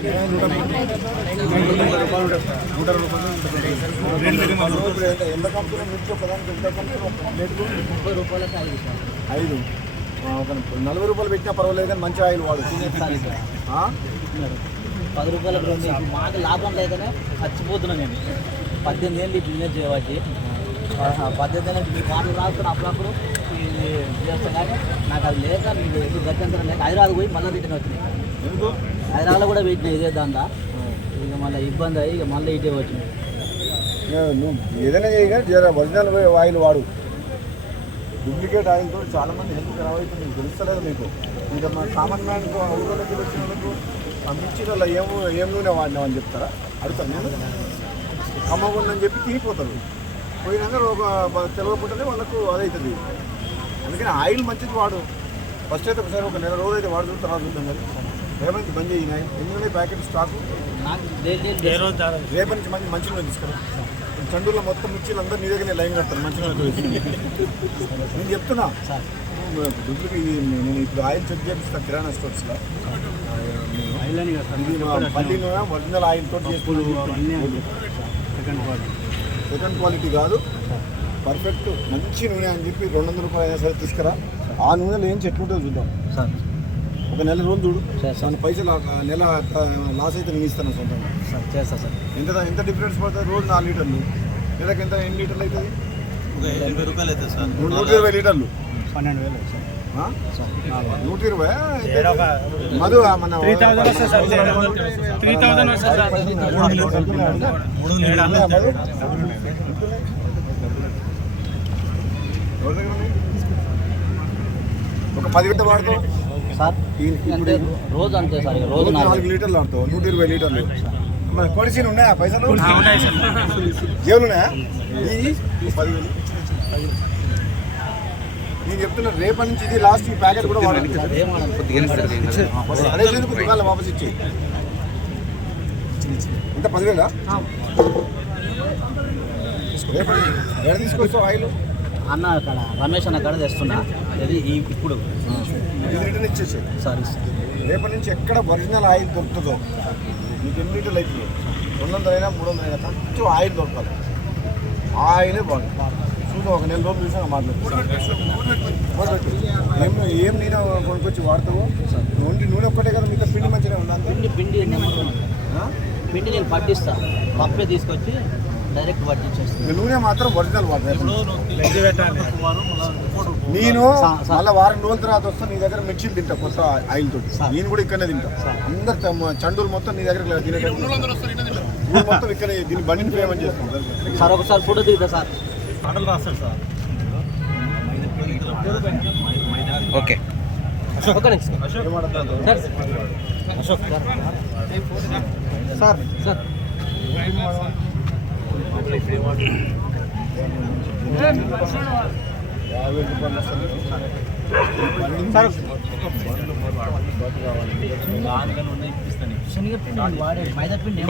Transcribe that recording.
ఎంత కంపెనీ మిర్చి ఒకదానికి ఎంత కంపెనీ 30 రూపాయలకి 5 ఒక 40 రూపాయలు పెట్టినా పర్వాలేదు కానీ మంచి ఆయిల్ వాడు 10 రూపాయలకు మాకు లాభం లేదనే చచ్చిపోతున్నా నేను 18 ఏళ్ళు బిజినెస్ చేయబట్టి 18 ఏళ్ళు మీ మాటలు రాసుకుని అప్పుడప్పుడు ఇది చేస్తాను కానీ నాకు అది లేక మీకు ఎప్పుడు గత్యంతరం లేక హైదరాబాద్ పోయి మళ్ళీ రిటర్న్ వచ్చినాయి. హైదరాబాద్లో కూడా పెట్టినా ఇదే దాంట్లో ఇక మళ్ళీ ఇబ్బంది అయ్యి ఇక మళ్ళీ ఇటే వచ్చినాయి. నువ్వు ఏదైనా చేయగా ఒరిజినల్ ఆయిల్ వాడు. డూప్లికేట్ ఆయిల్తో చాలామంది హెల్త్ ఖరాబ్ అవుతుంది. మీకు తెలుస్తలేదు మీకు. ఇంకా మన కామన్ మ్యాన్ ఊళ్ళోకి వచ్చిన వాళ్ళకు ఆ మిర్చిలో ఏం నూనె వాడినామని చెప్తారా? అడుగుతాను నేను. కమ్మగుందని చెప్పి తినిపోతారు. పోయినాక ఒక తెలవకుండానే వాళ్ళకు అదవుతుంది. అందుకని ఆయిల్ మంచిది వాడు. ఫస్ట్ అయితే ఒకసారి ఒక నెల రోజు అయితే వాడుతూ తర్వాత చూద్దాం. కానీ రేపటి మంచి అయిన ఎందుకంటే ప్యాకెట్ స్టాకు రేపటి నుంచి మంచి నూనె తీసుకురా. చండూరులో మొత్తం మిర్చీలు అందరూ నీ దగ్గర లైన్ కడతారు మంచి నూనె. నేను చెప్తున్నా డూప్లికేట్. నేను ఇప్పుడు ఆయిల్ చెక్ చేపిస్తాను కిరాణా స్టోర్స్లో. ఇది పల్లి నూనె ఒరిజినల్ ఆయిల్ తోటి చేసుకుంటాను. సెకండ్ క్వాలిటీ కాదు, పర్ఫెక్ట్ మంచి నూనె అని చెప్పి 200 రూపాయలు అయినా సరే తీసుకురా. ఆ నూనెలో ఏం చెట్లుంటుందో చూద్దాం. ఒక నెల రోజులు చూడు. మన పైసలు నెల లాస్ అయితే నేను ఇస్తాను సొంతంగా. చేస్తా సార్. ఎంత డిఫరెన్స్ పడుతుంది? రోజు 4 లీటర్లు, నెలకు ఎంత ఎన్ని లీటర్లు అవుతుంది? 80 రూపాయలు అవుతుంది సార్. 120 లీటర్లు 12,000 120 మధు మన 3,000 ఒక 10 లీటర్ వాడుతావు సార్. రోజు అంతే సార్. రోజు 4 లీటర్లు వాడుతావు. 120 లీటర్లు. మన కొడిసీలు ఉన్నాయా? పైసలు జేబులు ఉన్నాయా? 10,000. నేను చెప్తున్నా రేపటి నుంచి ఇది లాస్ట్. ఈ ప్యాకెట్ కూడా వాడాలి. దుకాణాలు వాపస్ ఇచ్చి ఎంత 10,000 రేపటి ఎక్కడ తీసుకొస్తావు ఆయిల్? అన్న అక్కడ రమేష్ అన్న కాడ తెస్తున్నా. ఇది ఇప్పుడు రిటర్న్ ఇచ్చేసాయి. సారీ రేపటి నుంచి ఎక్కడ ఒరిజినల్ ఆయిల్ దొరుకుతుందో మీకు ఎన్ని లీటర్లు అవుతుంది? 200 అయినా 300 అయినా కొంచెం ఆయిల్ దొరకాలి. ఆయిలే బాగుంది. చూద్దాం ఒక నెల రోజులు చూసాక మాట్లాడుతుంది. ఏం నేను కొనుక్కొచ్చి వాడతావు? ఓన్లీ నూనె ఒక్కటే కదా, మీకు పిండి మంచిగా ఉందా? పిండి నేను పట్టిస్తాను. పప్పే తీసుకొచ్చి డైరెక్ట్ పట్టించేస్తాను. నూనె మాత్రం ఒరిజినల్ వాడతాను. నేను మళ్ళీ వారం రోజుల తర్వాత వస్తా నీ దగ్గర మిర్చిలు తింటా కొత్త ఆయిల్ తోటి. నేను కూడా ఇక్కడనే తింటా. అందరు చండూరు మొత్తం నీ దగ్గర మొత్తం ఇక్కడ దీన్ని బండిని పేమెంట్ చేస్తాం సార్. ఒకసారి ఫోటో దిగుతా సార్. ఆటలు రాస్తారు సార్. ఓకే ఒక నిమిషం అశోక్ సార్. సార్ 50 రూపాయలు శనగపిండి వాడే మైదా పిండి